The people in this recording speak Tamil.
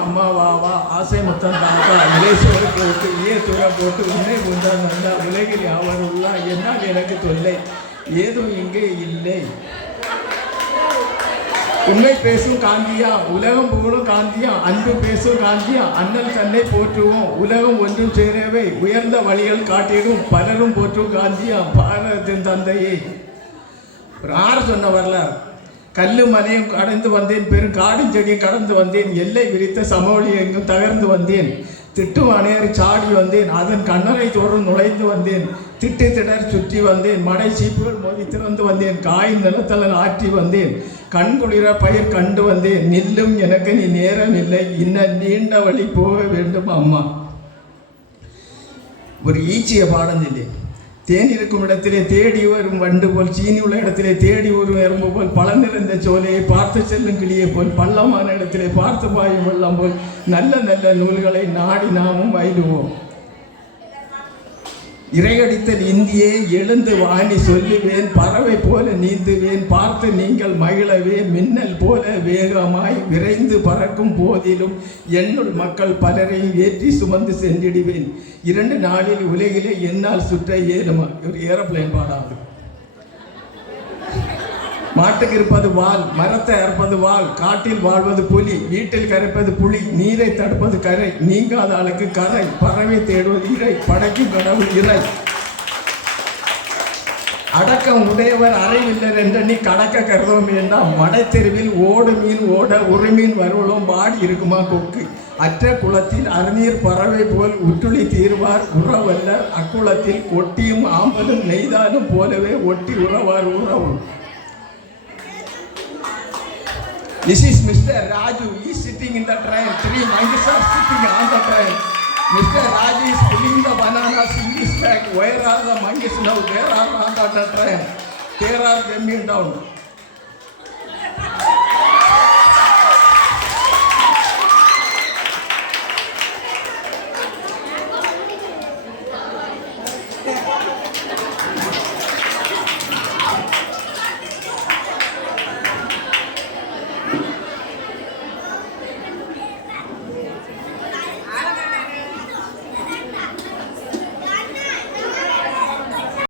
அம்மா வா வா ஆசை முத்தம் தாத்தா இலேசோடு போட்டு தூர போட்டு உன்னை குந்தான் வந்தா உலகில் அவர் உள்ளா என்னால் எனக்கு தொல்லை ஏதும் இங்கே இல்லை. உண்மை பேசும் காந்தியா உலகம் புகழும் காந்தியா அன்பு பேசும் காந்தியா அண்ணல் தன்னை போற்றுவோம் உலகம் ஒன்றும் சேரவே உயர்ந்த வழிகள் காட்டிடும் பலரும் போற்றும் காந்தியா பாரதத்தின் தந்தையே. ஒரு ஆறு சொன்ன வரலாறு. கல்லு மலையும் கடந்து வந்தேன், பெரும் காடும் செடியும் கடந்து வந்தேன், எல்லை விரித்த சமவெளி எங்கும் தகர்ந்து வந்தேன், திட்டும் அணையறி சாடி வந்தேன், அதன் கண்ணறை தோறும் நுழைந்து வந்தேன், திட்டு திடர் சுற்றி வந்தேன், மடை சீப்புகள் மோதி திறந்து வந்தேன், காய் நிலத்தலன் ஆற்றி வந்தேன், கண்குளிர பயிர் கண்டு வந்தேன், நில்லும் எனக்கு நீ நேரம் இல்லை, இன்னும் நீண்ட வழி போக வேண்டும் அம்மா. ஒரு ஈச்சிய பாடம் இல்லை. தேன் இருக்கும் இடத்திலே தேடி வரும் வண்டு போல், சீனி உள்ள இடத்திலே தேடி வரும் எறும்பு போல், பழம் நிறைந்த சோலையை பார்த்து செல்லும் கிளியை போல், பள்ளமான இடத்திலே பார்த்து பாயும் வெள்ளம் போல், நல்ல நல்ல நூல்களை நாடி நாமும் பயிலுவோம். இறைகடித்தல் இந்தியே எழுந்து வாணி சொல்லுவேன், பறவை போல நீந்துவேன், பார்த்து நீங்கள் மகிழவே, மின்னல் போல வேகமாய் விரைந்து பறக்கும் போதிலும் என்னுள் மக்கள் பலரையும் ஏற்றி சுமந்து சென்றிடுவேன். 2 நாளில் உலகிலே என்னால் சுற்ற ஏழுமா. ஒரு ஏரோப்ளைன் பாடாது. மாட்டுக்கு இருப்பது வால், மரத்தை அறுப்பது வால், காட்டில் வாழ்வது புலி, வீட்டில் கரைப்பது புலி, நீரை தடுப்பது கரை, நீங்காத ஆளுக்கு கரை, பறவை தேடுவது இறை, படைக்கும் கடவுள் இறை. அடக்கம் உடையவர் அறைவில்லர் என்ற நீ கடக்க கருதவும் வேண்டாம். மடை தெருவில் ஓடு மீன் ஓட ஒரு மீன் வருவலும் பாடி இருக்குமா கொக்கு. அற்ற குளத்தில் அருநீர் பறவை போல் உற்றுளி தீர்வார் உறவல்லர், அக்குளத்தில் கொட்டியும் ஆம்பலும் நெய்தாலும் போலவே ஒட்டி உறவார் உறவும். This is Mr. Raju. He is sitting in the train. 3 monkeys are sitting on the train. Mr. Raju is pulling the bananas in his bag. Where are the monkeys now? There are on the train. There are coming down.